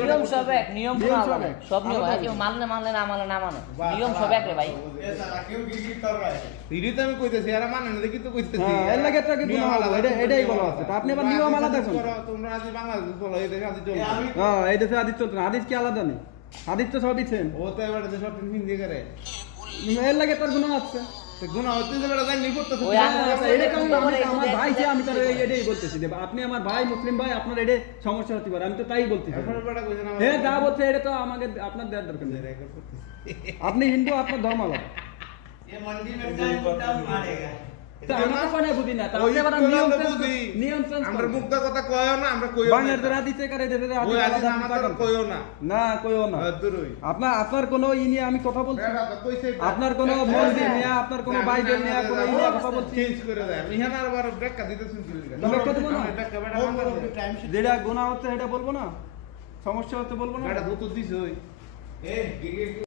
নিয়ম সব এক, নিয়ম সব নিয়ম কেউ মানলে মানলে না মানলে না মানে নিয়ম সব এক রে ভাই। আমি কইতেছি এরা মানে না দেখি তো কইতেছি এর লাগে তো কিন্তু এটাই বলা আছে। তা আপনি আবার নিয়ম আলাদা শুনুন। তোমরা আজ বাংলাদেশ বলো এই দেশে আদি চলবে। হ্যাঁ এই দেশে হাদিস চলছে না, হাদিস কি আলাদা নেই? হাদিস তো সবই সেম। ও তো এবারে দেশ সব হিন্দি করে এর লাগে তোর গুনাহ আছে। তো গুনাহ হচ্ছে যে বেটা জানি করতেছে ওই এটা কেমন আমার ভাই যে আমি তার এটাই বলতেছি যে আপনি আমার ভাই মুসলিম ভাই আপনার এটা সমস্যা হতে পারে, আমি তো তাই বলতেছি। এখন বেটা কইছেন আমার হ্যাঁ যা বলছে এটা তো আমাকে আপনার দেওয়ার দরকার নেই। আপনি হিন্দু, আপনার ধর্ম আলাদা। ये मंडी में जाए मुद्दा मारेगा। তা আমরা তো কোনে বুঝি না, তা আপনি আবার নিয়ম চেঞ্জ আমরা মুক্ত কথা কইও না, আমরা কইও না। বাংলার দ্বারা দিতে করে দেবে ওই আদি আমাদের কইও না। না কইও না। দূরই আপনার কোনো ই নিয়ে আমি কথা বলছি, বেটা তো কইছে আপনার কোনো মন্দির নিয়ে, আপনার কোনো বাইবেল নিয়ে কোনো ই নিয়ে কথা বলছি। চেঞ্জ করে দেয় ইহান আর বার ব্রেককা দিতেছেন কি লিগা ব্রেককা দেব না? ব্রেককা বেটা টাইম যেটা গুনাহ হচ্ছে এটা বলবো না, সমস্যা হচ্ছে বলবো না। বেটা দুটো দিছ ওই ए